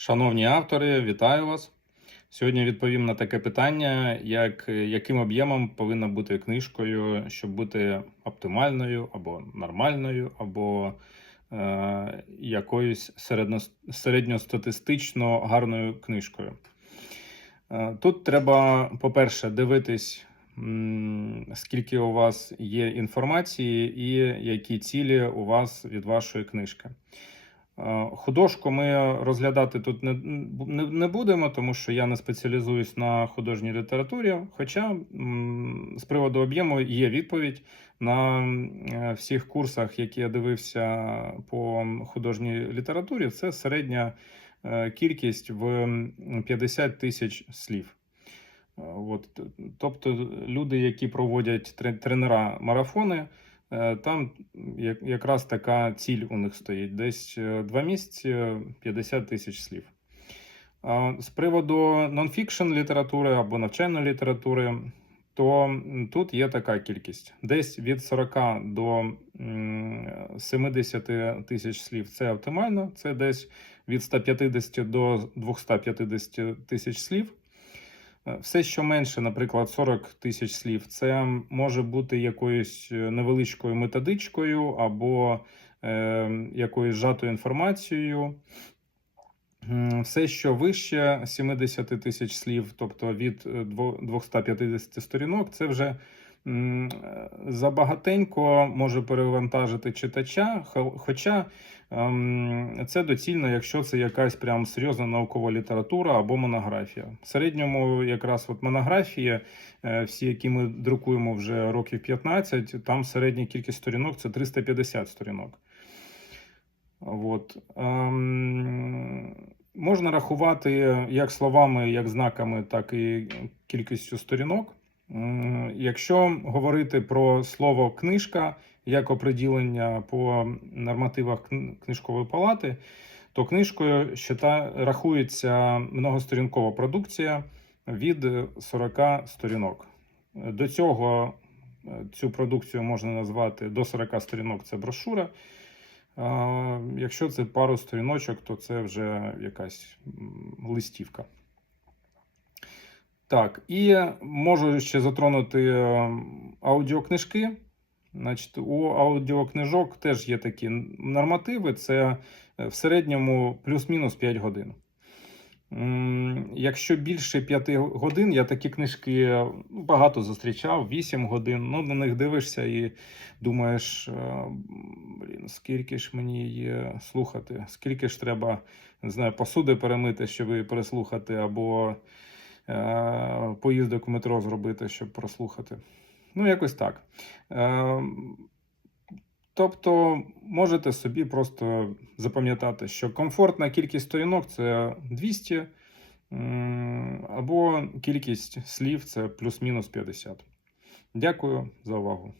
Шановні автори, вітаю вас. Сьогодні відповім на таке питання, як яким об'ємом повинна бути книжкою, щоб бути оптимальною або нормальною, або е, якоюсь середньо, середньостатистично гарною книжкою. Е, Тут треба, по-перше, дивитись, м, скільки у вас є інформації і які цілі у вас від вашої книжки. Е, Художку ми розглядати тут не, не, будемо, тому що я не спеціалізуюсь на художній літературі. Хоча з приводу об'єму є відповідь на е, всіх курсах, які я дивився по художній літературі, це середня е, кількість в 50 тисяч слів. От, тобто люди, які проводять тре- тренера марафони, Там якраз така ціль у них стоїть: десь е, два місяці 50 тисяч слів. З приводу нонфікшн літератури або навчальної літератури, то тут є така кількість: десь від 40 до м, 70 тисяч слів це оптимально, це десь від 150 до 250 тисяч слів. Е, Все, що менше, наприклад, 40 тисяч слів, це може бути якоюсь е, невеличкою методичкою або е, якоюсь зжатою інформацією. Все, що вище 70 тисяч слів, тобто від е, 250 сторінок, це вже е, забагатенько може перевантажити читача. Хоча ем, це доцільно, якщо це якась прям серйозна наукова література або монографія. В середньому, якраз от монографії, е, всі, які ми друкуємо вже років 15, там середня кількість сторінок це 350 сторінок. От. Ем, можна рахувати як словами, як знаками, так і кількістю сторінок. Якщо говорити про слово книжка як оприділення по нормативах книжкової палати, то книжкою рахується многосторінкова продукція від 40 сторінок. До цього е, цю продукцію можна назвати до 40 сторінок це брошура. Якщо це пару сторіночок, то це вже якась листівка. Так, і можу ще затронути е, аудіокнижки. Значить, у аудіокнижок теж є такі нормативи: це е, в середньому плюс-мінус 5 годин. Якщо більше 5 годин, я такі книжки ну, багато зустрічав, 8 годин. Ну, на них дивишся і думаєш, е, блін, скільки ж мені її слухати, скільки ж треба не знаю, посуди перемити, щоб її переслухати, або е, поїздок в метро зробити, щоб прослухати. Ну, якось так. Е, Тобто можете собі просто запам'ятати, що комфортна кількість сторінок це 200, або кількість слів це плюс-мінус 50. Дякую за увагу.